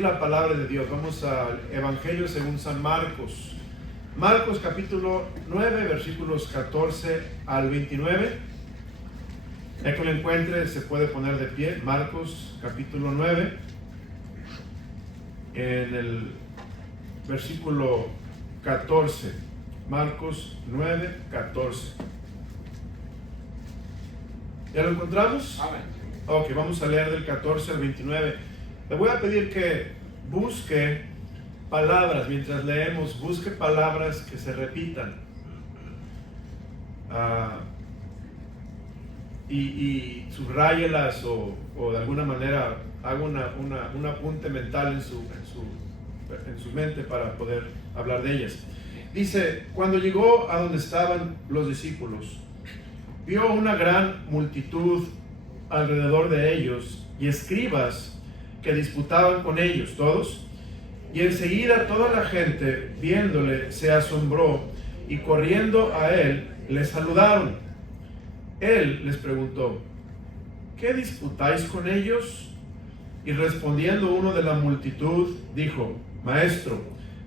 La palabra de Dios. Vamos al Evangelio según San Marcos. Marcos capítulo 9, versículos 14 al 29. Ya que lo encuentre, se puede poner de pie. Marcos capítulo 9, en el versículo 14. Marcos 9, 14. ¿Ya lo encontramos? Amén. Ok, vamos a leer del 14 al 29. Le voy a pedir que busque palabras, mientras leemos, busque palabras que se repitan. Y subrayelas o de alguna manera haga un apunte mental en su mente para poder hablar de ellas. Dice, cuando llegó a donde estaban los discípulos, vio una gran multitud alrededor de ellos y escribas que disputaban con ellos todos, y enseguida toda la gente viéndole se asombró y corriendo a él le saludaron. Él les preguntó, ¿qué disputáis con ellos? Y respondiendo uno de la multitud dijo, Maestro,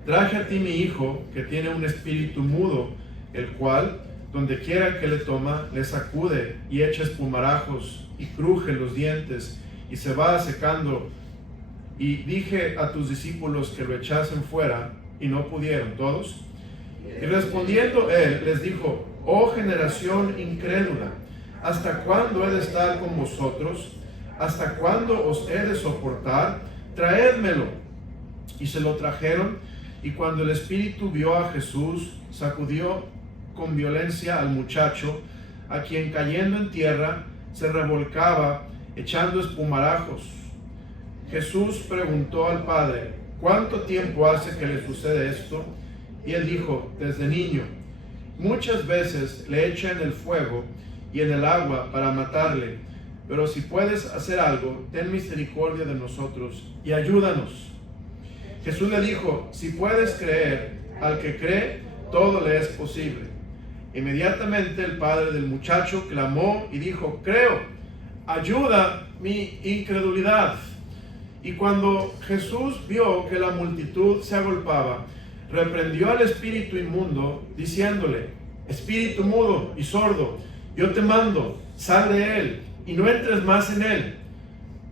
traje a ti mi hijo que tiene un espíritu mudo, el cual donde quiera que le toma le sacude y echa espumarajos y cruje los dientes y se va secando. Y dije a tus discípulos que lo echasen fuera, y no pudieron todos. Y respondiendo él, les dijo, oh generación incrédula, ¿hasta cuándo he de estar con vosotros? ¿Hasta cuándo os he de soportar? Traédmelo. Y se lo trajeron, y cuando el espíritu vio a Jesús, sacudió con violencia al muchacho, a quien cayendo en tierra, se revolcaba, echando espumarajos. Jesús preguntó al padre, ¿cuánto tiempo hace que le sucede esto? Y él dijo, desde niño. Muchas veces le echa en el fuego y en el agua para matarle, pero si puedes hacer algo, ten misericordia de nosotros y ayúdanos. Jesús le dijo, si puedes creer, al que cree, todo le es posible. Inmediatamente el padre del muchacho clamó y dijo, creo, ayuda mi incredulidad. Y cuando Jesús vio que la multitud se agolpaba, reprendió al espíritu inmundo, diciéndole, espíritu mudo y sordo, yo te mando, sal de él, y no entres más en él.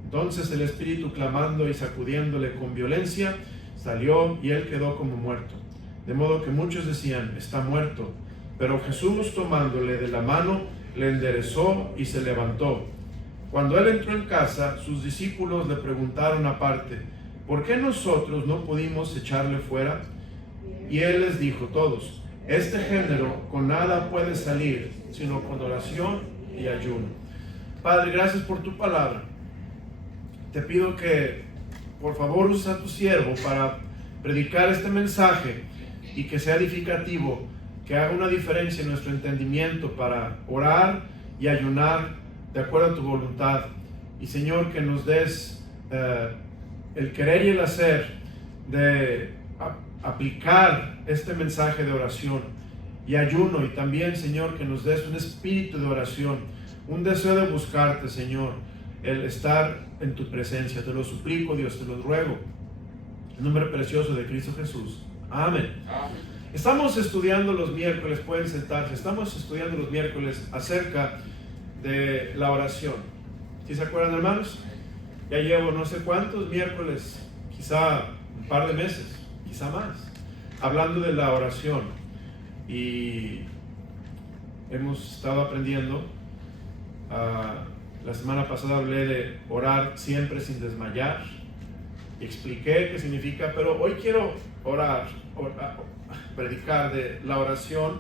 Entonces el espíritu, clamando y sacudiéndole con violencia, salió y él quedó como muerto. De modo que muchos decían, está muerto. Pero Jesús, tomándole de la mano, le enderezó y se levantó. Cuando él entró en casa, sus discípulos le preguntaron aparte, ¿por qué nosotros no pudimos echarle fuera? Y él les dijo todos, este género con nada puede salir, sino con oración y ayuno. Padre, gracias por tu palabra. Te pido que, por favor, uses a tu siervo para predicar este mensaje y que sea edificativo, que haga una diferencia en nuestro entendimiento para orar y ayunar de acuerdo a tu voluntad. Y Señor, que nos des el querer y el hacer de aplicar este mensaje de oración y ayuno, y también, Señor, que nos des un espíritu de oración, un deseo de buscarte, Señor, el estar en tu presencia. Te lo suplico, Dios, te lo ruego, en nombre precioso de Cristo Jesús. Amén. Amén. Estamos estudiando los miércoles, pueden sentarse, estamos estudiando los miércoles acerca de la oración. ¿Sí se acuerdan, hermanos? Ya llevo no sé cuántos miércoles, quizá un par de meses, quizá más, hablando de la oración, y hemos estado aprendiendo. La semana pasada hablé de orar siempre sin desmayar y expliqué qué significa, pero hoy quiero predicar de la oración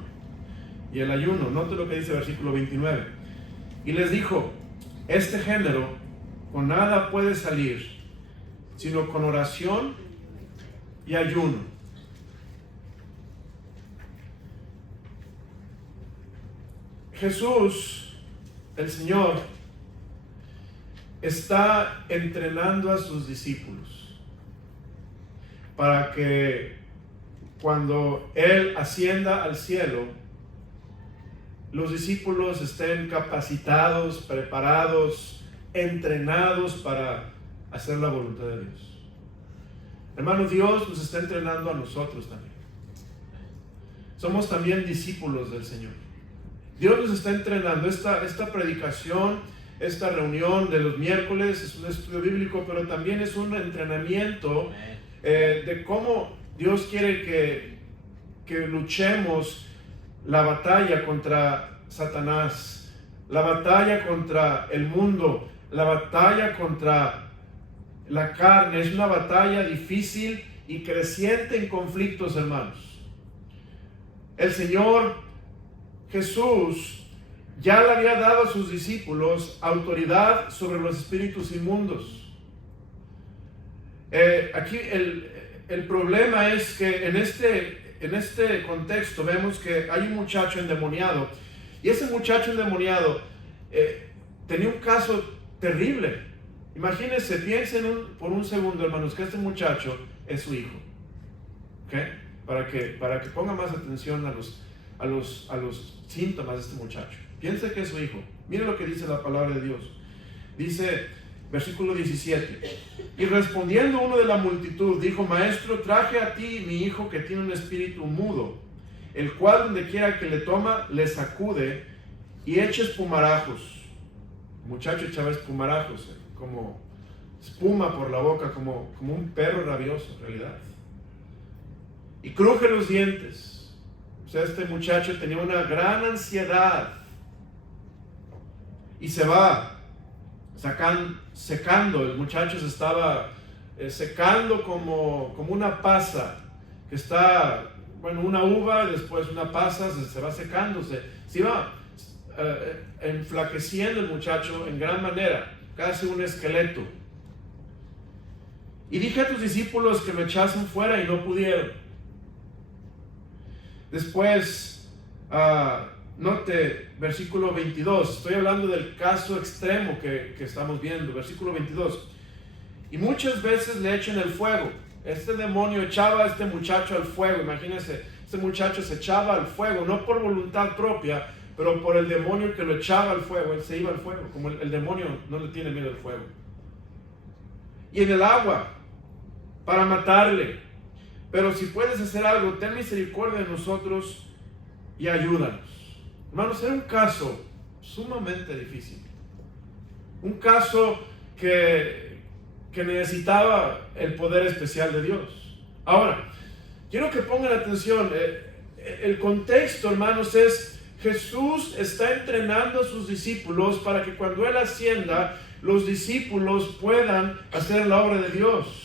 y el ayuno. Note lo que dice el versículo 29. Y les dijo, este género con nada puede salir, sino con oración y ayuno. Jesús, el Señor, está entrenando a sus discípulos para que cuando Él ascienda al cielo, los discípulos estén capacitados, preparados, entrenados para hacer la voluntad de Dios. Hermano, Dios nos está entrenando a nosotros también. Somos también discípulos del Señor. Dios nos está entrenando. Esta predicación, esta reunión de los miércoles es un estudio bíblico, pero también es un entrenamiento de cómo Dios quiere que luchemos la batalla contra Satanás, la batalla contra el mundo, la batalla contra la carne. Es una batalla difícil y creciente en conflictos, hermanos. El Señor Jesús ya le había dado a sus discípulos autoridad sobre los espíritus inmundos. Aquí el problema es que en este contexto vemos que hay un muchacho endemoniado, y ese muchacho endemoniado tenía un caso terrible. Imagínense, piensen por un segundo, hermanos, que este muchacho es su hijo. ¿Okay? Para que ponga más atención a los síntomas de este muchacho. Piense que es su hijo. Mire lo que dice la palabra de Dios. Dice, versículo 17: y respondiendo uno de la multitud, dijo: Maestro, traje a ti mi hijo que tiene un espíritu mudo, el cual donde quiera que le toma, le sacude y echa espumarajos. El muchacho echaba espumarajos, como espuma por la boca, como un perro rabioso en realidad. Y cruje los dientes. O sea, este muchacho tenía una gran ansiedad. Y se va secando. El muchacho se estaba secando como una pasa que está, una uva, después una pasa, se va secándose. Se iba enflaqueciendo el muchacho en gran manera, casi un esqueleto. Y dije a tus discípulos que me echasen fuera y no pudieron. Después, note versículo 22, estoy hablando del caso extremo que estamos viendo, versículo 22. Y muchas veces le echan el fuego. Este demonio echaba a este muchacho al fuego. Imagínense, este muchacho se echaba al fuego, no por voluntad propia, pero por el demonio que lo echaba al fuego. Él se iba al fuego, como el demonio no le tiene miedo al fuego. Y en el agua, para matarle. Pero si puedes hacer algo, ten misericordia de nosotros y ayúdanos. Hermanos, era un caso sumamente difícil. Un caso que necesitaba el poder especial de Dios. Ahora, quiero que pongan atención. El contexto, hermanos, es Jesús está entrenando a sus discípulos para que cuando Él ascienda, los discípulos puedan hacer la obra de Dios.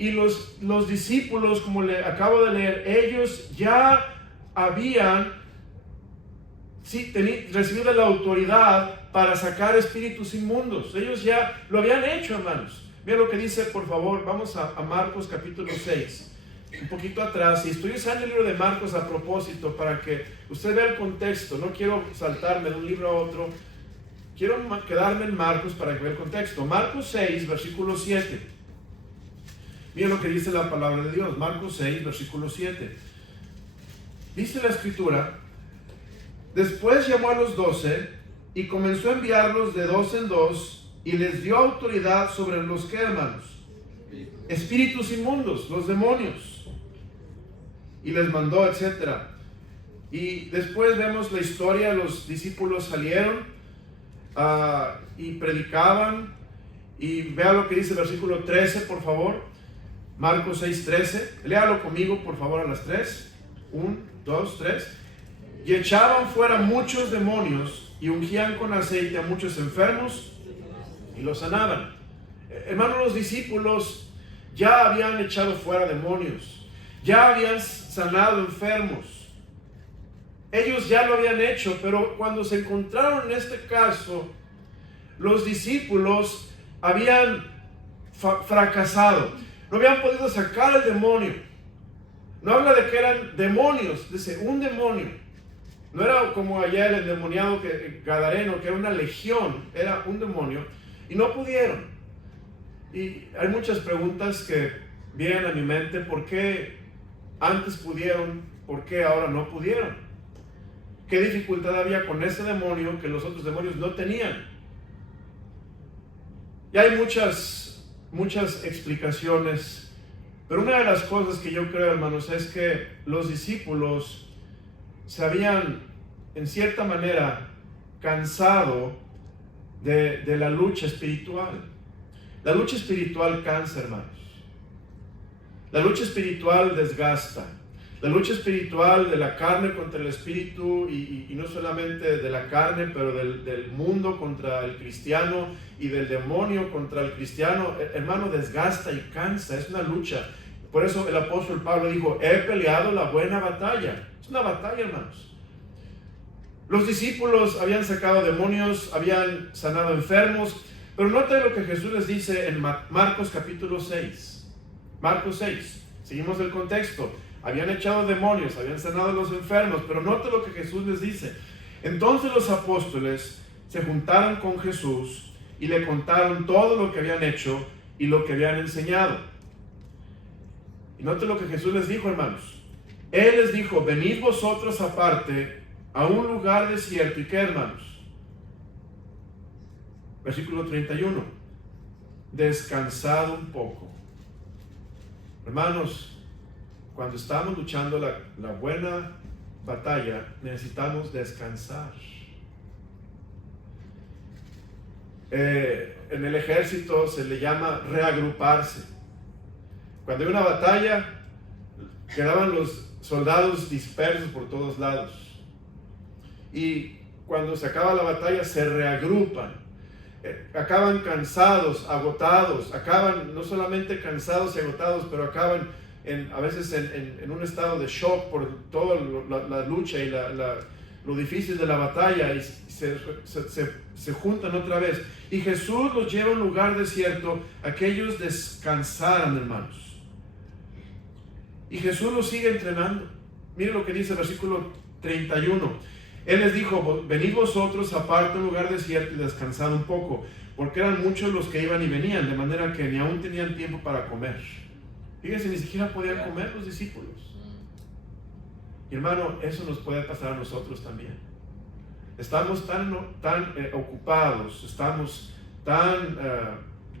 Y los discípulos, como le acabo de leer, ellos ya habían recibido la autoridad para sacar espíritus inmundos. Ellos ya lo habían hecho, hermanos. Vean lo que dice, por favor. Vamos a Marcos capítulo 6. Un poquito atrás. Y estoy usando el libro de Marcos a propósito para que usted vea el contexto. No quiero saltarme de un libro a otro. Quiero quedarme en Marcos para que vea el contexto. Marcos 6, versículo 7. Miren lo que dice la palabra de Dios. Marcos 6, versículo 7. Dice la escritura: después llamó a los 12 y comenzó a enviarlos de dos en dos y les dio autoridad sobre los que, hermanos, espíritus inmundos, los demonios, y les mandó, etcétera. Y después vemos la historia. Los discípulos salieron y predicaban. Y vea lo que dice el versículo 13, por favor. Marcos 6:13, léalo conmigo por favor a las 3, 1, 2, 3. Y echaban fuera muchos demonios y ungían con aceite a muchos enfermos y los sanaban. Hermanos, los discípulos ya habían echado fuera demonios, ya habían sanado enfermos. Ellos ya lo habían hecho, pero cuando se encontraron en este caso, los discípulos habían fracasado. No habían podido sacar al demonio. No habla de que eran demonios, dice un demonio. No era como allá el endemoniado gadareno, que era una legión, era un demonio. Y no pudieron. Y hay muchas preguntas que vienen a mi mente. ¿Por qué antes pudieron? ¿Por qué ahora no pudieron? ¿Qué dificultad había con ese demonio que los otros demonios no tenían? Y hay muchas muchas explicaciones, pero una de las cosas que yo creo, hermanos, es que los discípulos se habían, en cierta manera, cansado de la lucha espiritual. La lucha espiritual cansa, hermanos. La lucha espiritual desgasta. La lucha espiritual de la carne contra el espíritu, y no solamente de la carne, pero del mundo contra el cristiano y del demonio contra el cristiano, hermano, desgasta y cansa. Es una lucha. Por eso el apóstol Pablo dijo: he peleado la buena batalla. Es una batalla, hermanos. Los discípulos habían sacado demonios, habían sanado enfermos, pero noten lo que Jesús les dice en Marcos capítulo 6. Marcos 6. Seguimos el contexto. Habían echado demonios, habían sanado a los enfermos, pero note lo que Jesús les dice. Entonces los apóstoles se juntaron con Jesús y le contaron todo lo que habían hecho y lo que habían enseñado. Y note lo que Jesús les dijo, hermanos. Él les dijo: venid vosotros aparte a un lugar desierto. ¿Y qué, hermanos? Versículo 31. Descansad un poco. Hermanos, cuando estamos luchando la buena batalla, necesitamos descansar. En el ejército se le llama reagruparse. Cuando hay una batalla, quedaban los soldados dispersos por todos lados. Y cuando se acaba la batalla, se reagrupan. Acaban cansados, agotados. Acaban no solamente cansados y agotados, pero acaban a veces en un estado de shock por toda la lucha y lo difícil de la batalla, y se juntan otra vez. Y Jesús los lleva a un lugar desierto a que ellos descansaran, hermanos. Y Jesús los sigue entrenando. Miren lo que dice el versículo 31. Él les dijo: venid vosotros aparte a un lugar desierto y descansad un poco, porque eran muchos los que iban y venían, de manera que ni aún tenían tiempo para comer. Fíjense, ni siquiera podían comer los discípulos. Y hermano, eso nos puede pasar a nosotros también. Estamos tan ocupados, estamos tan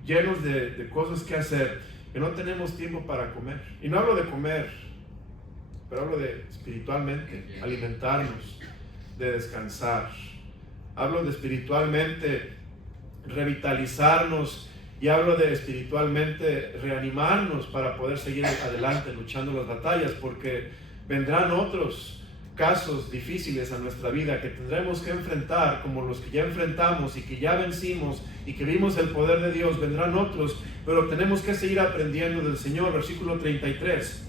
llenos de cosas que hacer, que no tenemos tiempo para comer. Y no hablo de comer, pero hablo de espiritualmente, alimentarnos, de descansar. Hablo de espiritualmente revitalizarnos, y hablo de espiritualmente reanimarnos para poder seguir adelante luchando las batallas, porque vendrán otros casos difíciles a nuestra vida que tendremos que enfrentar, como los que ya enfrentamos y que ya vencimos y que vimos el poder de Dios. Vendrán otros, pero tenemos que seguir aprendiendo del Señor. Versículo 33.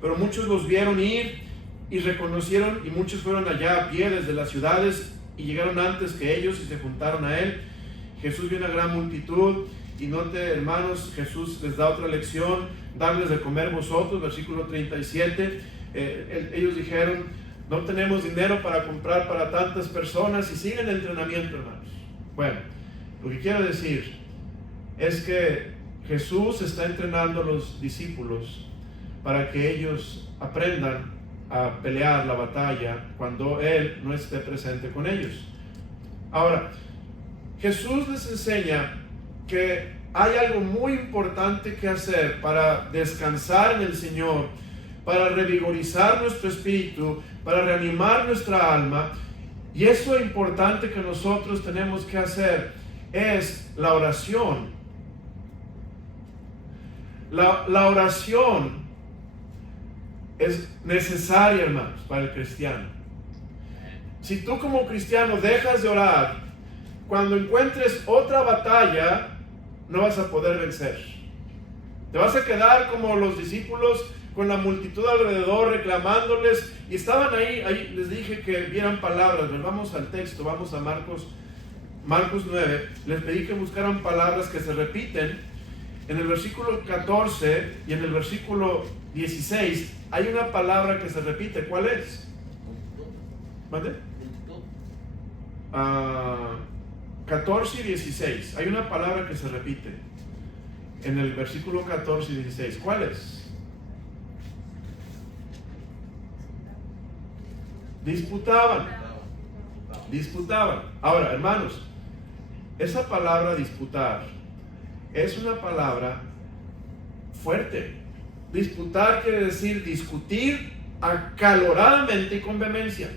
Pero muchos los vieron ir y reconocieron, y muchos fueron allá a pie desde las ciudades y llegaron antes que ellos y se juntaron a él. Jesús vio una gran multitud. Y note, hermanos, Jesús les da otra lección: darles de comer vosotros. Versículo 37. Ellos dijeron: no tenemos dinero para comprar para tantas personas. Y siguen el entrenamiento, hermanos. Bueno, lo que quiero decir es que Jesús está entrenando a los discípulos para que ellos aprendan a pelear la batalla cuando Él no esté presente con ellos. Ahora, Jesús les enseña que hay algo muy importante que hacer para descansar en el Señor, para revigorizar nuestro espíritu, para reanimar nuestra alma. Y eso importante que nosotros tenemos que hacer es la oración. La oración es necesaria, hermanos, para el cristiano. Si tú como cristiano dejas de orar, cuando encuentres otra batalla, no vas a poder vencer. Te vas a quedar como los discípulos, con la multitud alrededor reclamándoles, y estaban ahí les dije que vieran palabras. Vamos al texto, vamos a Marcos 9. Les pedí que buscaran palabras que se repiten. En el versículo 14 y en el versículo 16 hay una palabra que se repite. ¿Cuál es? ¿Mande? 14 y 16. Hay una palabra que se repite en el versículo 14 y 16. ¿Cuál es? Disputaban. Ahora, hermanos, esa palabra disputar es una palabra fuerte. Disputar quiere decir discutir acaloradamente y con vehemencia.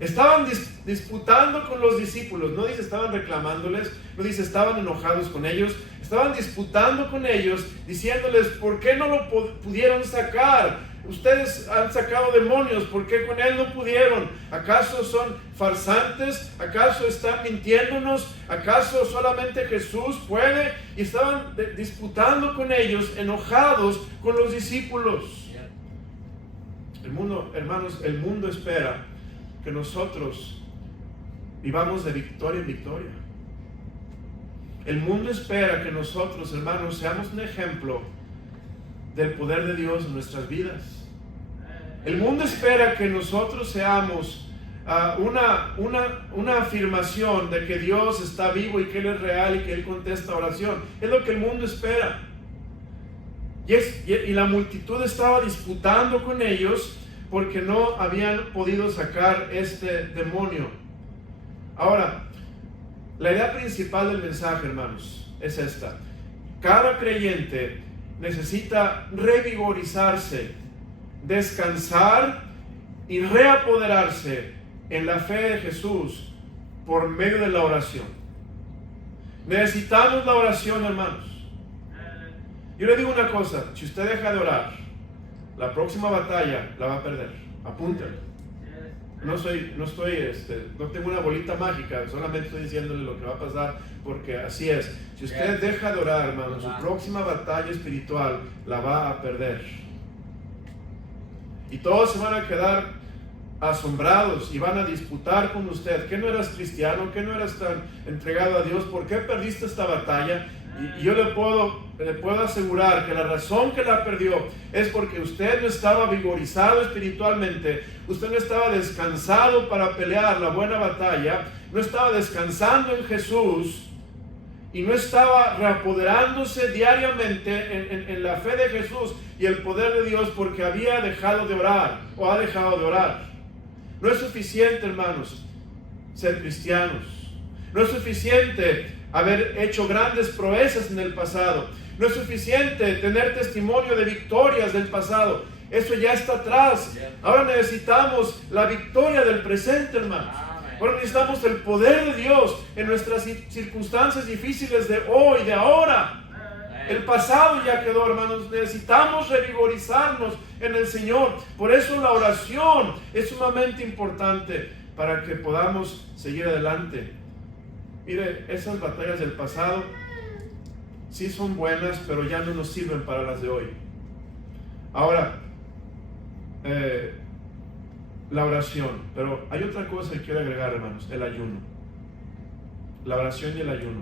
Estaban disputando con los discípulos, no dice estaban reclamándoles, no dice estaban enojados con ellos, estaban disputando con ellos, diciéndoles, ¿por qué no lo pudieron sacar? Ustedes han sacado demonios, ¿por qué con él no pudieron? ¿Acaso son farsantes? ¿Acaso están mintiéndonos? ¿Acaso solamente Jesús puede? Y estaban disputando con ellos, enojados con los discípulos. El mundo, hermanos, el mundo espera que nosotros vivamos de victoria en victoria. El mundo espera que nosotros, hermanos, seamos un ejemplo del poder de Dios en nuestras vidas. El mundo espera que nosotros seamos una afirmación de que Dios está vivo y que Él es real y que Él contesta oración. Es lo que el mundo espera. Y la multitud estaba disputando con ellos porque no habían podido sacar este demonio. Ahora, la idea principal del mensaje, hermanos, es esta. Cada creyente necesita revigorizarse, descansar y reapoderarse en la fe de Jesús por medio de la oración. Necesitamos la oración, hermanos. Yo le digo una cosa, si usted deja de orar, la próxima batalla la va a perder. Apúntalo. No tengo una bolita mágica, solamente estoy diciéndole lo que va a pasar, porque así es. Si usted deja de orar, hermano, su próxima batalla espiritual la va a perder. Y todos se van a quedar asombrados y van a disputar con usted. ¿Qué no eras cristiano? ¿Qué no eras tan entregado a Dios? ¿Por qué perdiste esta batalla? Y yo le puedo asegurar que la razón que la perdió es porque usted no estaba vigorizado espiritualmente, usted no estaba descansado para pelear la buena batalla, no estaba descansando en Jesús y no estaba reapoderándose diariamente en la fe de Jesús y el poder de Dios porque había dejado de orar o ha dejado de orar. No es suficiente, hermanos, ser cristianos. No es suficiente haber hecho grandes proezas en el pasado. No es suficiente tener testimonio de victorias del pasado. Eso ya está atrás. Ahora necesitamos la victoria del presente, hermanos. Ahora necesitamos el poder de Dios en nuestras circunstancias difíciles de hoy, de ahora. El pasado ya quedó, hermanos. Necesitamos revigorizarnos en el Señor. Por eso la oración es sumamente importante para que podamos seguir adelante. Mire, esas batallas del pasado sí son buenas, pero ya no nos sirven para las de hoy. Ahora, la oración. Pero hay otra cosa que quiero agregar, hermanos: el ayuno. La oración y el ayuno.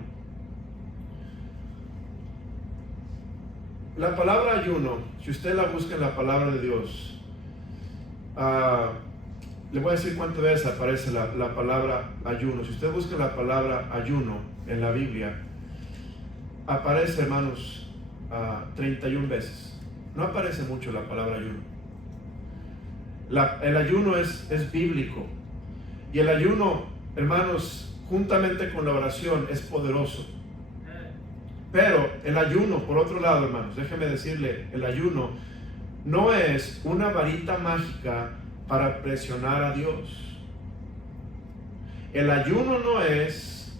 La palabra ayuno, si usted la busca en la palabra de Dios, le voy a decir cuántas veces aparece la palabra ayuno. Si usted busca la palabra ayuno en la Biblia, aparece, hermanos, 31 veces. No aparece mucho la palabra ayuno. El ayuno es bíblico. Y el ayuno, hermanos, juntamente con la oración, es poderoso. Pero el ayuno, por otro lado, hermanos, déjeme decirle, el ayuno no es una varita mágica para presionar a Dios. El ayuno no es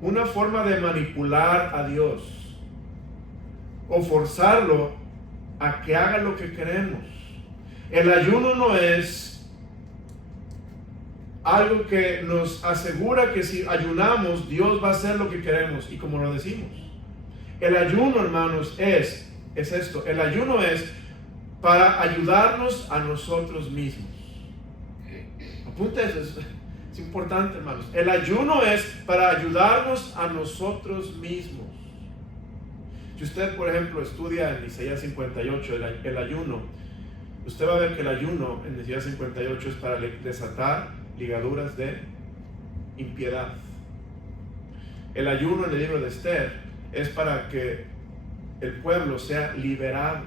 una forma de manipular a Dios o forzarlo a que haga lo que queremos. El ayuno no es algo que nos asegura que si ayunamos, Dios va a hacer lo que queremos y como lo decimos. El ayuno, hermanos, es esto. El ayuno es para ayudarnos a nosotros mismos. Apunta eso, es importante, hermanos. El ayuno es para ayudarnos a nosotros mismos. Si usted, por ejemplo, estudia en Isaías 58 el ayuno, usted va a ver que el ayuno en Isaías 58 es para desatar ligaduras de impiedad. El ayuno en el libro de Esther es para que el pueblo sea liberado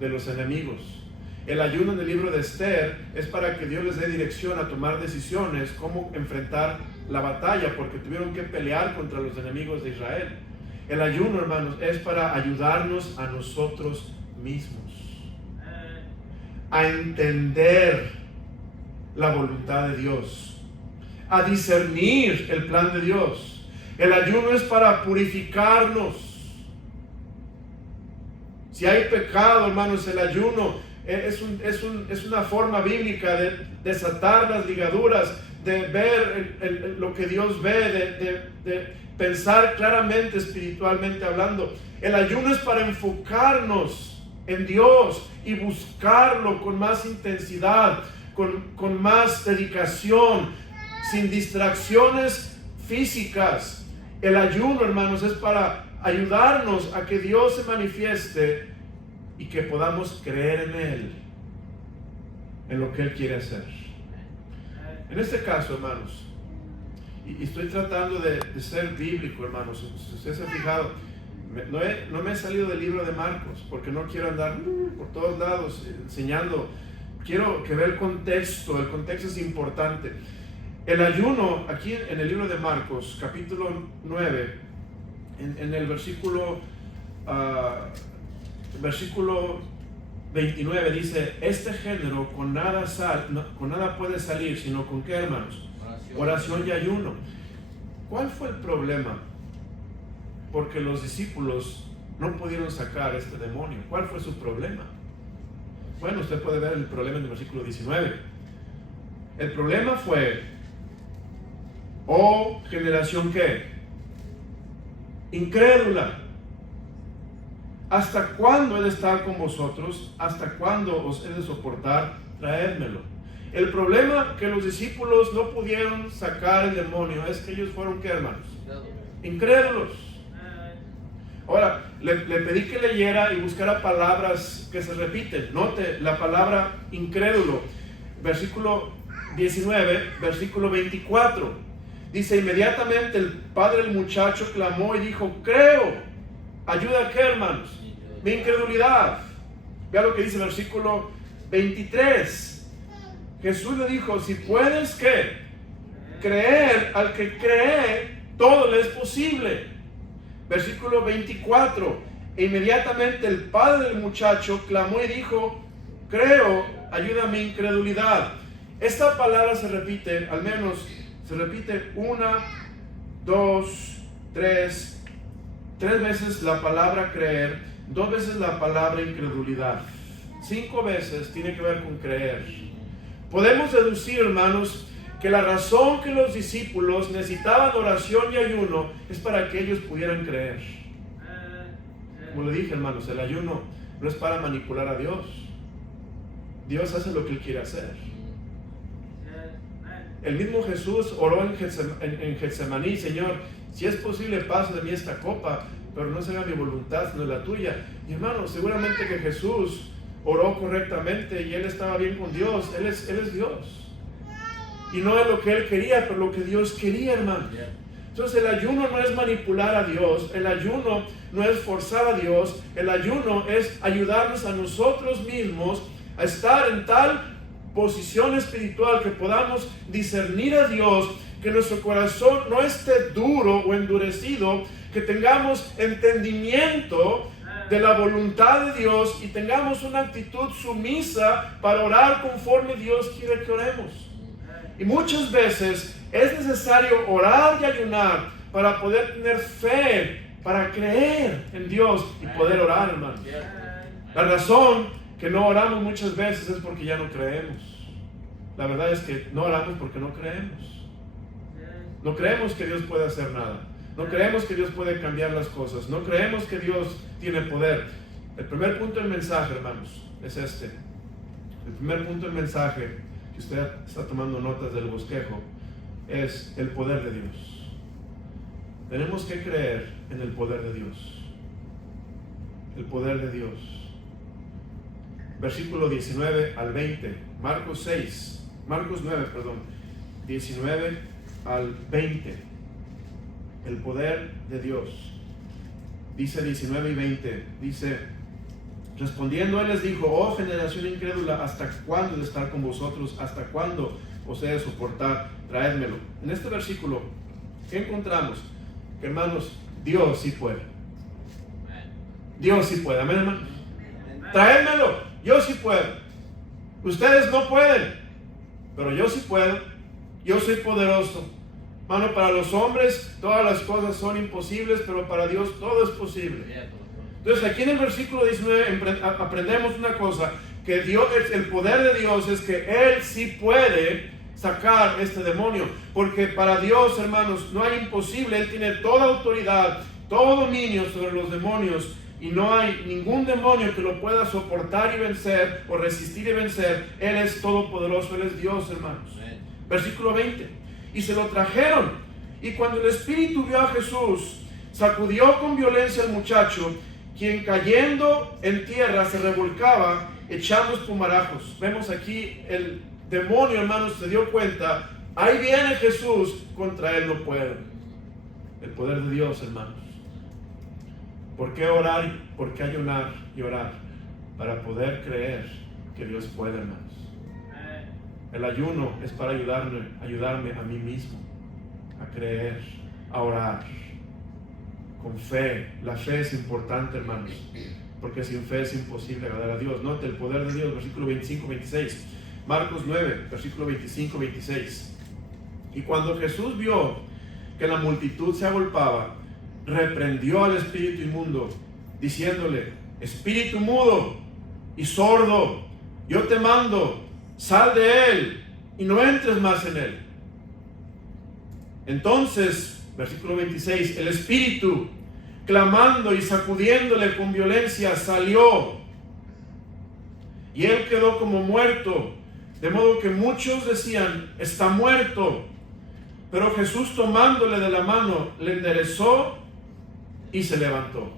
de los enemigos. El ayuno en el libro de Esther es para que Dios les dé dirección a tomar decisiones, cómo enfrentar la batalla, porque tuvieron que pelear contra los enemigos de Israel. El ayuno, hermanos, es para ayudarnos a nosotros mismos a entender la voluntad de Dios, a discernir el plan de Dios. El ayuno es para purificarnos. Si hay pecado, hermanos, el ayuno es una forma bíblica de desatar las ligaduras, de ver lo que Dios ve, de pensar claramente, espiritualmente hablando. El ayuno es para enfocarnos en Dios y buscarlo con más intensidad, con más dedicación, sin distracciones físicas. El ayuno, hermanos, es para ayudarnos a que Dios se manifieste y que podamos creer en Él, en lo que Él quiere hacer. En este caso, hermanos, y estoy tratando de ser bíblico, hermanos. Si ustedes se han fijado, no me he salido del libro de Marcos, porque no quiero andar por todos lados enseñando. Quiero que vea el contexto es importante. El ayuno, aquí en el libro de Marcos, capítulo 9, en el versículo 29 dice: este género con nada puede salir, sino con ¿qué, hermanos? Oración y ayuno. ¿Cuál fue el problema? Porque los discípulos no pudieron sacar este demonio. ¿Cuál fue su problema? Bueno, usted puede ver el problema en el versículo 19. El problema fue: oh generación, ¿qué? Incrédula. ¿Hasta cuándo he de estar con vosotros? ¿Hasta cuándo os he de soportar? Traédmelo. El problema que los discípulos no pudieron sacar el demonio es que ellos fueron, ¿qué, hermanos? Incrédulos. Ahora, le pedí que leyera y buscara palabras que se repiten. Note la palabra incrédulo. Versículo 19, versículo 24. Dice: inmediatamente el padre del muchacho clamó y dijo: creo. ¿Ayuda a qué, hermanos? Mi incredulidad. Vea lo que dice el versículo 23. Jesús le dijo: si puedes, ¿qué? Creer, al que cree, todo le es posible. Versículo 24. E inmediatamente el padre del muchacho clamó y dijo: creo, ayuda a mi incredulidad. Esta palabra se repite, al menos se repite 1, 2, 3 veces la palabra creer, 2 veces la palabra incredulidad. 5 veces tiene que ver con creer. Podemos deducir, hermanos, que la razón que los discípulos necesitaban oración y ayuno es para que ellos pudieran creer. Como le dije, hermanos, el ayuno no es para manipular a Dios. Dios hace lo que Él quiere hacer. El mismo Jesús oró en Getsemaní: Señor, si es posible, pase de mí esta copa, pero no se haga mi voluntad, sino la tuya. Y hermanos, seguramente que Jesús oró correctamente y Él estaba bien con Dios. Él es Dios. Y no es lo que Él quería, pero lo que Dios quería, hermanos. Entonces el ayuno no es manipular a Dios, el ayuno no es forzar a Dios, el ayuno es ayudarnos a nosotros mismos a estar en tal posición espiritual que podamos discernir a Dios, que nuestro corazón no esté duro o endurecido, que tengamos entendimiento de la voluntad de Dios y tengamos una actitud sumisa para orar conforme Dios quiere que oremos. Y muchas veces es necesario orar y ayunar para poder tener fe, para creer en Dios y poder orar, hermanos. La razón que no oramos muchas veces es porque ya no creemos. La verdad es que no oramos porque no creemos. No creemos que Dios puede hacer nada. No creemos que Dios puede cambiar las cosas. No creemos que Dios tiene poder. El primer punto del mensaje, hermanos, es este. El primer punto del mensaje, que usted está tomando notas del bosquejo, es el poder de Dios. Tenemos que creer en el poder de Dios. El poder de Dios. Versículo 19 al 20. Marcos 9, 19 al 20. El poder de Dios. Dice 19 y 20. Dice: respondiendo Él les dijo: oh generación incrédula, ¿hasta cuándo he de estar con vosotros? ¿Hasta cuándo os he de soportar? Traédmelo. En este versículo, ¿qué encontramos? Que, hermanos, Dios sí puede. Dios sí puede. Amén, hermano. Traédmelo. Yo sí puedo. Ustedes no pueden, pero yo sí puedo. Yo soy poderoso. Hermano, para los hombres todas las cosas son imposibles, pero para Dios todo es posible. Entonces aquí en el versículo 19 aprendemos una cosa, que Dios, el poder de Dios es que Él sí puede sacar este demonio, porque para Dios, hermanos, no hay imposible. Él tiene toda autoridad, todo dominio sobre los demonios, y no hay ningún demonio que lo pueda soportar y vencer, o resistir y vencer. Él es todopoderoso, Él es Dios, hermanos. Versículo 20, y se lo trajeron, y cuando el espíritu vio a Jesús, sacudió con violencia al muchacho, quien cayendo en tierra se revolcaba echando espumarajos. Vemos aquí el demonio, hermanos, se dio cuenta, ahí viene Jesús, contra él no puede. El poder de Dios, hermanos. ¿Por qué orar? ¿Por qué ayunar y orar? Para poder creer que Dios puede, hermanos. El ayuno es para ayudarme a mí mismo a creer, a orar con fe. La fe es importante, hermanos, porque sin fe es imposible agradar a Dios. Note el poder de Dios, versículo 25-26. Marcos 9, versículo 25-26. Y cuando Jesús vio que la multitud se agolpaba, reprendió al espíritu inmundo, diciéndole: espíritu mudo y sordo, yo te mando, sal de él y no entres más en él. Entonces, versículo 26, el espíritu, clamando y sacudiéndole con violencia, salió, y él quedó como muerto, de modo que muchos decían: está muerto. Pero Jesús, tomándole de la mano, le enderezó y se levantó.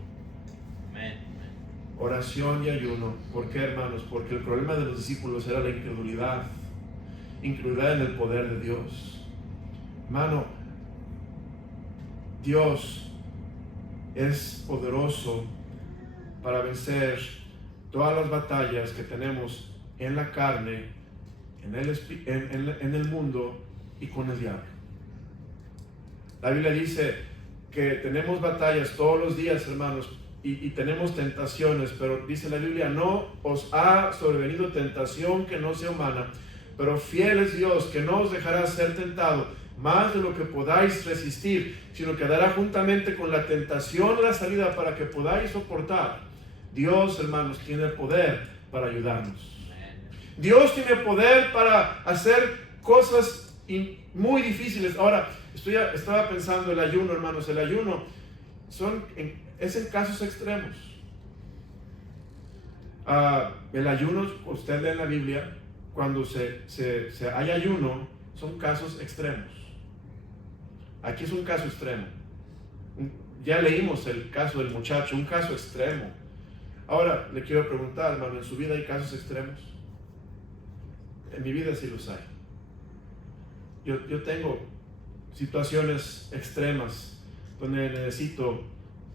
Oración y ayuno. ¿Por qué, hermanos? Porque el problema de los discípulos era la incredulidad en el poder de Dios. Hermano, Dios es poderoso para vencer todas las batallas que tenemos en la carne, en el mundo y con el diablo. La Biblia dice que tenemos batallas todos los días, hermanos, y tenemos tentaciones, pero dice la Biblia: no os ha sobrevenido tentación que no sea humana, pero fiel es Dios, que no os dejará ser tentado más de lo que podáis resistir, sino que dará juntamente con la tentación la salida para que podáis soportar. Dios, hermanos, tiene poder para ayudarnos. Dios tiene poder para hacer cosas muy difíciles. Ahora, estaba pensando el ayuno, hermanos. El ayuno es en casos extremos. El ayuno, usted lee en la Biblia, cuando hay ayuno, son casos extremos. Aquí es un caso extremo. Ya leímos el caso del muchacho, un caso extremo. Ahora le quiero preguntar, hermano, ¿en su vida hay casos extremos? En mi vida sí los hay. Yo tengo situaciones extremas donde necesito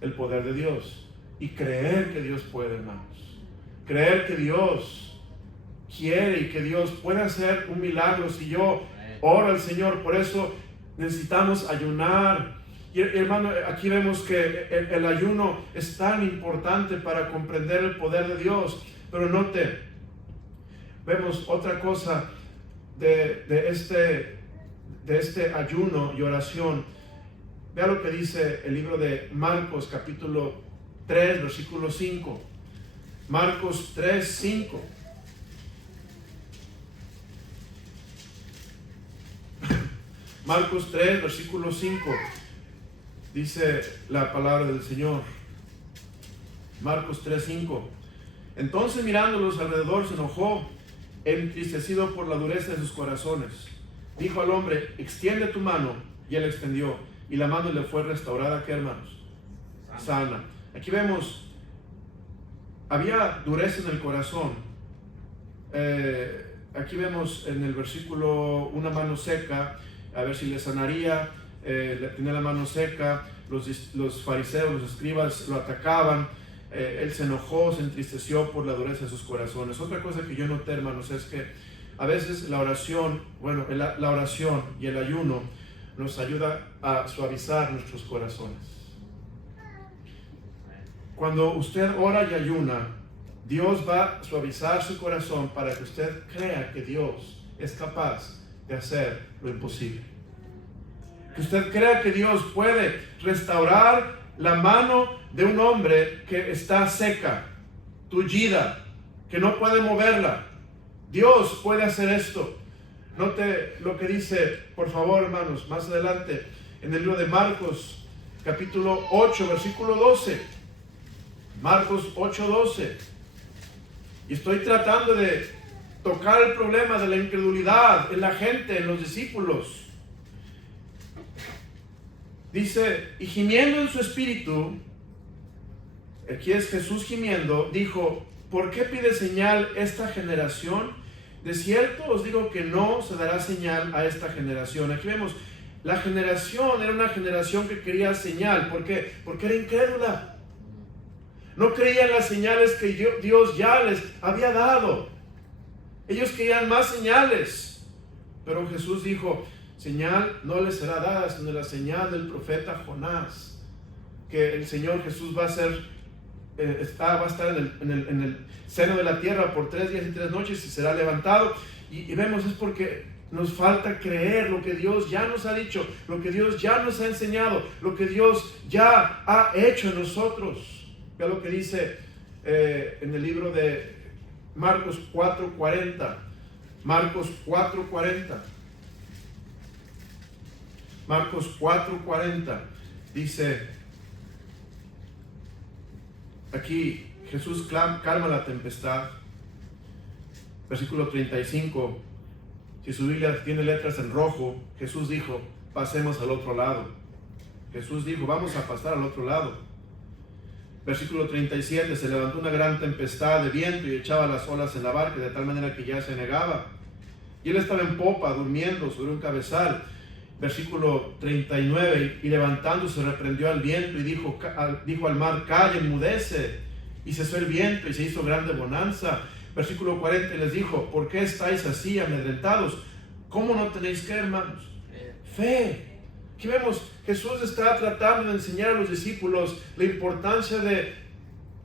el poder de Dios y creer que Dios puede, hermanos. Creer que Dios quiere y que Dios puede hacer un milagro si yo oro al Señor. Por eso necesitamos ayunar. Y hermano, aquí vemos que el ayuno es tan importante para comprender el poder de Dios. Pero note, vemos otra cosa de este ayuno y oración. Vea lo que dice el libro de Marcos, capítulo 3, versículo 5. Marcos 3, 5. Marcos 3, versículo 5. Dice la palabra del Señor. Marcos 3, 5. Entonces, mirándolos alrededor, se enojó, entristecido por la dureza de sus corazones. Dijo al hombre: extiende tu mano. Y él extendió, y la mano le fue restaurada. ¿Qué, hermanos? Sana. Aquí vemos, había dureza en el corazón. Aquí vemos en el versículo una mano seca, a ver si le sanaría. Tenía la mano seca. Los fariseos, los escribas lo atacaban. Él se enojó, se entristeció por la dureza de sus corazones. Otra cosa que yo noté, hermanos, es que a veces la oración y el ayuno nos ayuda a suavizar nuestros corazones. cuando usted ora y ayuna, Dios va a suavizar su corazón para que usted crea que Dios es capaz de hacer lo imposible. Que usted crea que Dios puede restaurar la mano de un hombre que está seca, tullida, que no puede moverla. Dios puede hacer esto. Note lo que dice, por favor, hermanos, más adelante, en el libro de Marcos, capítulo 8, versículo 12. Marcos 8:12. Y estoy tratando de tocar el problema de la incredulidad en la gente, en los discípulos. Dice, y gimiendo en su espíritu, aquí es Jesús gimiendo, dijo, ¿por qué pide señal esta generación? De cierto os digo que no se dará señal a esta generación. Aquí vemos, la generación era una generación que quería señal. ¿Por qué? Porque era incrédula. No creían las señales que Dios ya les había dado. Ellos querían más señales. Pero Jesús dijo, señal no les será dada, sino la señal del profeta Jonás. Que el Señor Jesús va a ser, va a estar en el seno de la tierra por 3 días y 3 noches y será levantado. Y vemos, es porque nos falta creer lo que Dios ya nos ha dicho, lo que Dios ya nos ha enseñado, lo que Dios ya ha hecho en nosotros. Vea lo que dice en el libro de Marcos 4:40. Marcos 4:40. Marcos 4:40 dice, aquí Jesús calma la tempestad. Versículo 35, si su Biblia tiene letras en rojo, Jesús dijo, pasemos al otro lado. Jesús dijo, vamos a pasar al otro lado. Versículo 37, se levantó una gran tempestad de viento y echaba las olas en la barca de tal manera que ya se negaba. Y él estaba en popa, durmiendo sobre un cabezal. Versículo 39, y levantándose reprendió al viento y dijo al mar, calla, enmudece. Y cesó el viento y se hizo grande bonanza. Versículo 40, y les dijo, ¿por qué estáis así amedrentados? ¿Cómo no tenéis fe, hermanos? Fe. Aquí vemos, Jesús está tratando de enseñar a los discípulos la importancia de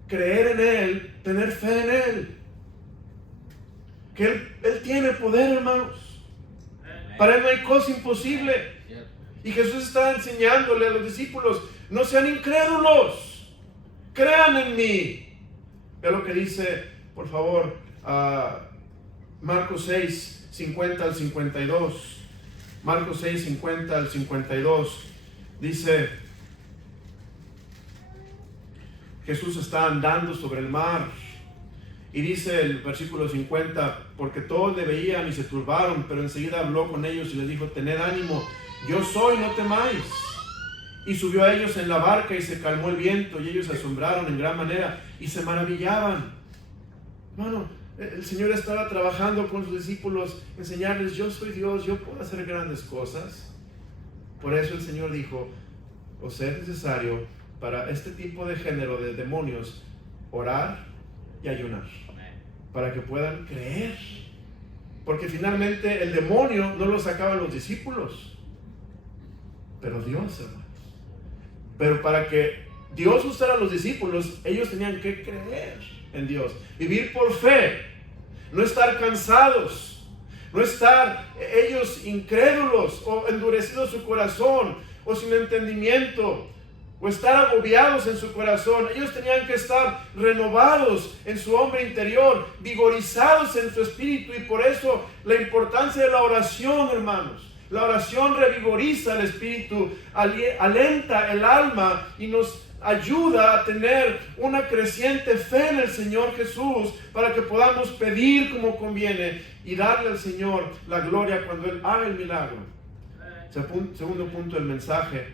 creer en Él, tener fe en Él. Que Él tiene poder, hermanos. Para Él no hay cosa imposible. Y Jesús está enseñándole a los discípulos, no sean incrédulos, crean en mí. Vea lo que dice, por favor, Marcos 6, 50 al 52. Marcos 6, 50 al 52. Dice, Jesús está andando sobre el mar. Y dice el versículo 50, porque todos le veían y se turbaron, pero enseguida habló con ellos y les dijo, tened ánimo, yo soy, no temáis. Y subió a ellos en la barca y se calmó el viento, y ellos se asombraron en gran manera y se maravillaban. Hermano, el Señor estaba trabajando con sus discípulos, enseñarles, yo soy Dios, yo puedo hacer grandes cosas. Por eso el Señor dijo, os es necesario para este tipo de género de demonios, orar y ayunar, para que puedan creer. Porque finalmente el demonio no lo sacaban los discípulos, pero Dios, hermanos. Pero para que Dios usara a los discípulos, ellos tenían que creer en Dios, vivir por fe, no estar cansados, no estar ellos incrédulos o endurecidos su corazón o sin entendimiento o estar agobiados en su corazón. Ellos tenían que estar renovados en su hombre interior, vigorizados en su espíritu, y por eso la importancia de la oración, hermanos. La oración revigoriza el espíritu, alenta el alma y nos ayuda a tener una creciente fe en el Señor Jesús para que podamos pedir como conviene y darle al Señor la gloria cuando Él haga el milagro. Segundo punto del mensaje,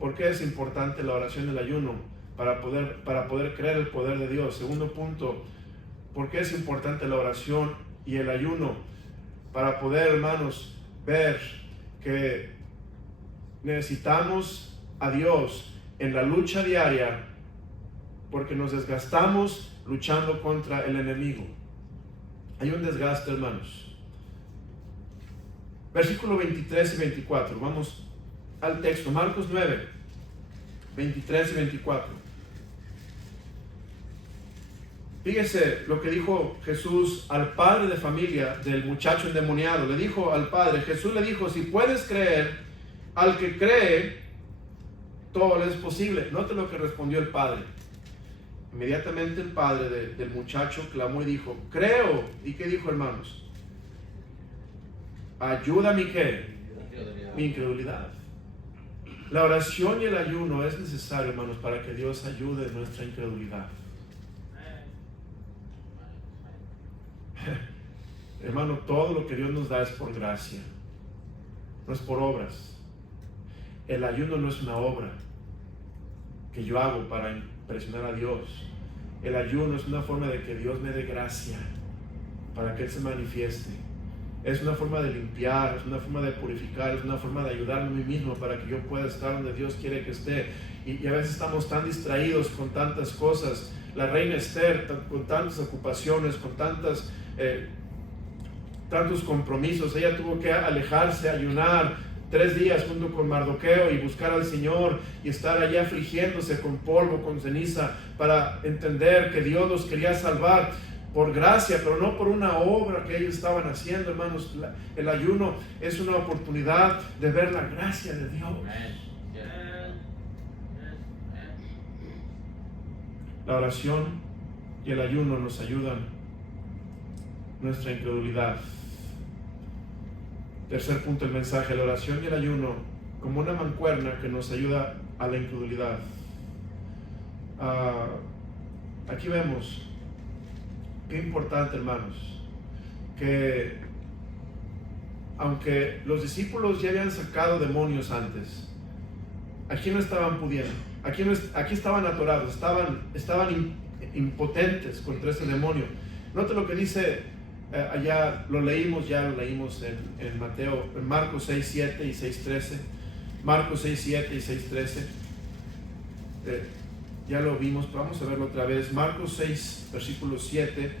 ¿por qué es importante la oración y el ayuno? Para poder creer el poder de Dios. Segundo punto, ¿por qué es importante la oración y el ayuno? Para poder, hermanos, ver que necesitamos a Dios en la lucha diaria, porque nos desgastamos luchando contra el enemigo. Hay un desgaste, hermanos. Versículo 23 y 24. Vamos al texto. Marcos 9, 23 y 24. Fíjese lo que dijo Jesús al padre de familia del muchacho endemoniado. Le dijo al padre, Jesús le dijo, si puedes creer, al que cree, todo le es posible. Note lo que respondió el padre. Inmediatamente el padre del muchacho clamó y dijo, creo. ¿Y qué dijo, hermanos? Ayuda mi qué? Mi incredulidad. La oración y el ayuno es necesario, hermanos, para que Dios ayude en nuestra incredulidad. Hermano, todo lo que Dios nos da es por gracia, no es por obras. El ayuno no es una obra que yo hago para impresionar a Dios. El ayuno es una forma de que Dios me dé gracia para que Él se manifieste. Es una forma de limpiar, es una forma de purificar, es una forma de ayudarme a mí mismo para que yo pueda estar donde Dios quiere que esté. Y a veces estamos tan distraídos con tantas cosas. La reina Esther, con tantas ocupaciones, con tantos compromisos, ella tuvo que alejarse, ayunar 3 días junto con Mardoqueo y buscar al Señor y estar allí afligiéndose con polvo, con ceniza, para entender que Dios los quería salvar por gracia, pero no por una obra que ellos estaban haciendo, hermanos. El ayuno es una oportunidad de ver la gracia de Dios. La oración y el ayuno nos ayudan nuestra incredulidad. Tercer punto del mensaje, la oración y el ayuno como una mancuerna que nos ayuda a la incredulidad. Aquí vemos qué importante, hermanos, que aunque los discípulos ya habían sacado demonios antes, aquí no estaban pudiendo, aquí estaban atorados, estaban impotentes contra ese demonio. Note lo que dice allá, lo leímos en Mateo, en Marcos 6:7 y 6:13. Marcos 6:7 y 6:13. Ya lo vimos, pero vamos a verlo otra vez. Marcos 6, versículo 7,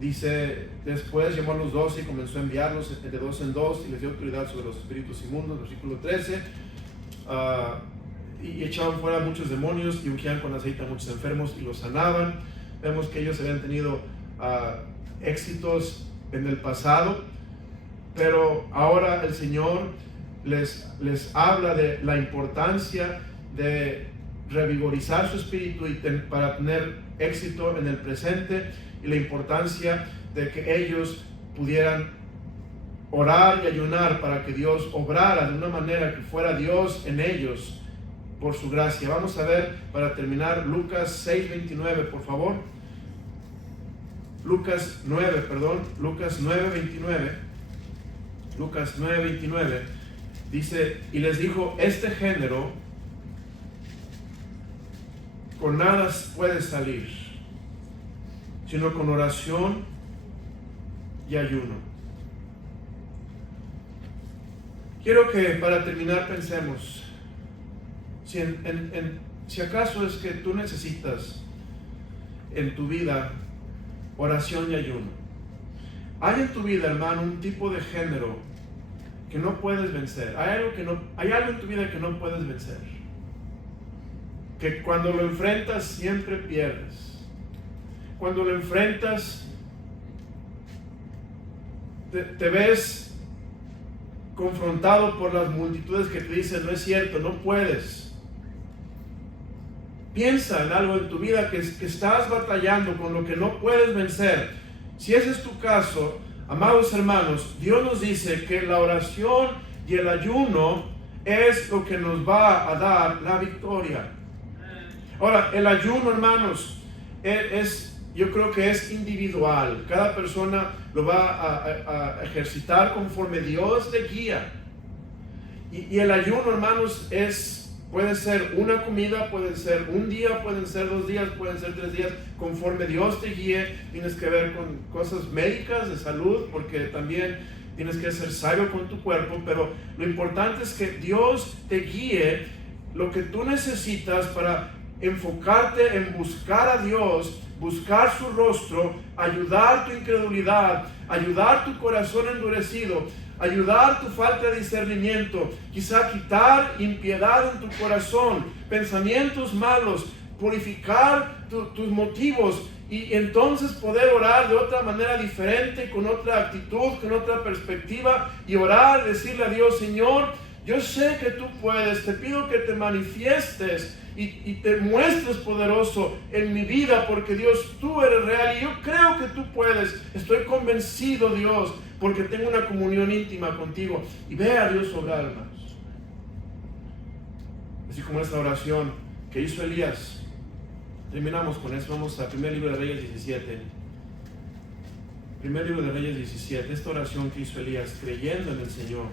dice, después llamó a los 12 y comenzó a enviarlos de 2 en 2 y les dio autoridad sobre los espíritus inmundos. Versículo 13, y echaban fuera muchos demonios y ungían con aceite a muchos enfermos y los sanaban. Vemos que ellos habían tenido éxitos en el pasado, pero ahora el Señor les habla de la importancia de revigorizar su espíritu para tener éxito en el presente, y la importancia de que ellos pudieran orar y ayunar para que Dios obrara de una manera que fuera Dios en ellos por su gracia. Vamos a ver, para terminar, Lucas 6:29, por favor. Lucas 9:29. Lucas 9:29 dice, y les dijo, este género con nada puede salir, sino con oración y ayuno. Quiero que para terminar pensemos, si acaso es que tú necesitas en tu vida oración y ayuno. Hay en tu vida, hermano, un tipo de género que no puedes vencer. Hay algo en tu vida que no puedes vencer, que cuando lo enfrentas siempre pierdes. Cuando lo enfrentas te ves confrontado por las multitudes que te dicen, no es cierto, no puedes. Piensa en algo en tu vida que estás batallando con lo que no puedes vencer. Si ese es tu caso, amados hermanos, Dios nos dice que la oración y el ayuno es lo que nos va a dar la victoria. Ahora, el ayuno, hermanos, yo creo que es individual. Cada persona lo va a ejercitar conforme Dios le guía. Y el ayuno, hermanos, puede ser una comida, puede ser un día, pueden ser 2 días, pueden ser 3 días, conforme Dios te guíe. Tienes que ver con cosas médicas, de salud, porque también tienes que ser sabio con tu cuerpo, pero lo importante es que Dios te guíe lo que tú necesitas para enfocarte en buscar a Dios, buscar su rostro, ayudar tu incredulidad, ayudar tu corazón endurecido, ayudar tu falta de discernimiento, quizá quitar impiedad en tu corazón, pensamientos malos, purificar tus motivos y entonces poder orar de otra manera diferente, con otra actitud, con otra perspectiva y orar, decirle a Dios: Señor, yo sé que tú puedes, te pido que te manifiestes y te muestres poderoso en mi vida, porque Dios, tú eres real y yo creo que tú puedes. Estoy convencido, Dios, porque tengo una comunión íntima contigo. Y ve a Dios obrar, hermanos. Así como esta oración que hizo Elías. Terminamos con eso. Vamos al primer libro de Reyes 17. Primer libro de Reyes 17. Esta oración que hizo Elías creyendo en el Señor.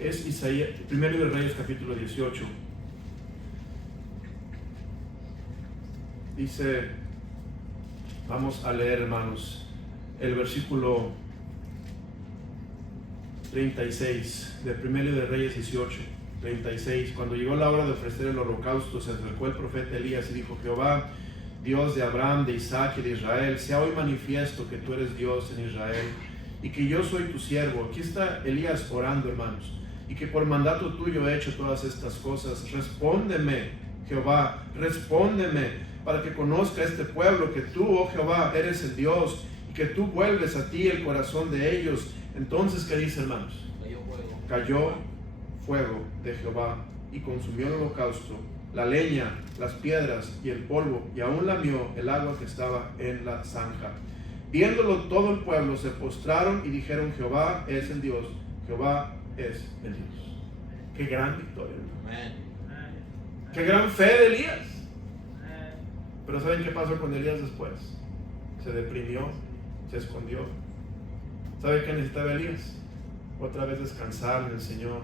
Es Isaías, primer libro de Reyes, capítulo 18. Dice, vamos a leer, hermanos, el versículo 36 del primer libro de Reyes 18, 36. Cuando llegó la hora de ofrecer el holocausto, se acercó el profeta Elías y dijo: Jehová, Dios de Abraham, de Isaac y de Israel, sea hoy manifiesto que tú eres Dios en Israel y que yo soy tu siervo. Aquí está Elías orando, hermanos, y que por mandato tuyo he hecho todas estas cosas. Respóndeme, Jehová, respóndeme, para que conozca este pueblo que tú, oh Jehová, eres el Dios y que tú vuelves a ti el corazón de ellos. Entonces, ¿qué dice, hermanos? Cayó fuego de Jehová y consumió el holocausto, la leña, las piedras y el polvo, y aún lamió el agua que estaba en la zanja. Viéndolo todo el pueblo se postraron y dijeron: Jehová es el Dios, Jehová es el Dios. Qué gran victoria, hermano. Qué gran fe de Elías. Pero ¿saben qué pasó con Elías después? Se deprimió, se escondió. ¿Sabe qué necesitaba Elías? Otra vez descansar en el Señor,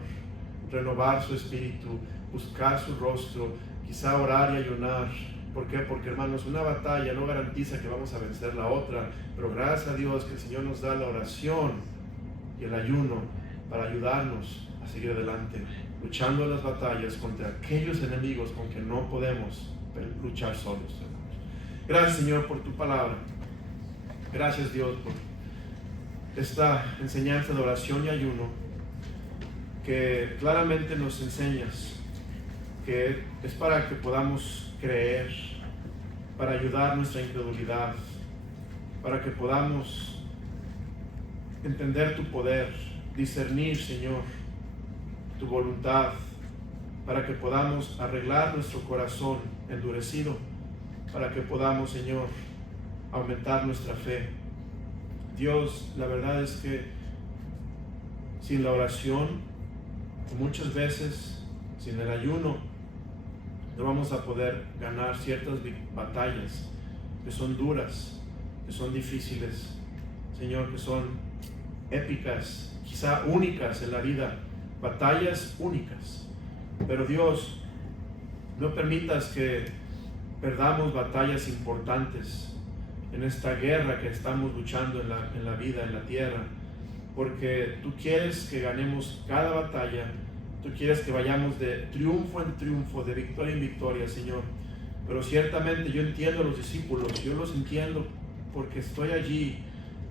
renovar su espíritu, buscar su rostro, quizá orar y ayunar. ¿Por qué? Porque, hermanos, una batalla no garantiza que vamos a vencer la otra, pero gracias a Dios que el Señor nos da la oración y el ayuno para ayudarnos a seguir adelante, luchando las batallas contra aquellos enemigos con que no podemos luchar solos, hermanos. Gracias, Señor, por tu palabra. Gracias, Dios, por esta enseñanza de oración y ayuno que claramente nos enseñas que es para que podamos creer, para ayudar nuestra incredulidad, para que podamos entender tu poder, discernir, Señor, tu voluntad, para que podamos arreglar nuestro corazón endurecido, para que podamos, Señor, aumentar nuestra fe. Dios, la verdad es que sin la oración, muchas veces sin el ayuno, no vamos a poder ganar ciertas batallas que son duras, que son difíciles, Señor, que son épicas, quizá únicas en la vida, batallas únicas. Pero Dios, no permitas que perdamos batallas importantes en esta guerra que estamos luchando en la vida, en la tierra, porque tú quieres que ganemos cada batalla. Tú quieres que vayamos de triunfo en triunfo, de victoria en victoria, Señor. Pero ciertamente yo entiendo a los discípulos, yo los entiendo porque estoy allí.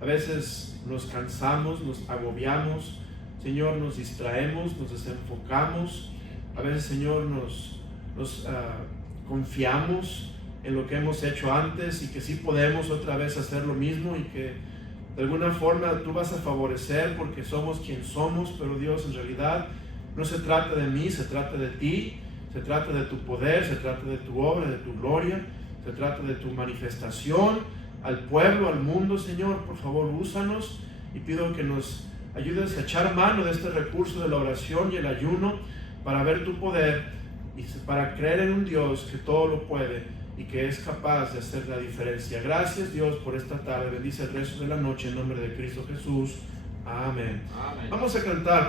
A veces nos cansamos, nos agobiamos, Señor, nos distraemos, nos desenfocamos. A veces, Señor, nos confiamos en lo que hemos hecho antes y que sí podemos otra vez hacer lo mismo y que de alguna forma tú vas a favorecer porque somos quien somos. Pero Dios, en realidad no se trata de mí, se trata de ti, se trata de tu poder, se trata de tu obra, de tu gloria, se trata de tu manifestación al pueblo, al mundo, Señor. Por favor, úsanos y pido que nos ayudes a echar mano de este recurso de la oración y el ayuno para ver tu poder y para creer en un Dios que todo lo puede y que es capaz de hacer la diferencia. Gracias, Dios, por esta tarde. Bendice el resto de la noche en nombre de Cristo Jesús. Amén. Amén. Vamos a cantar.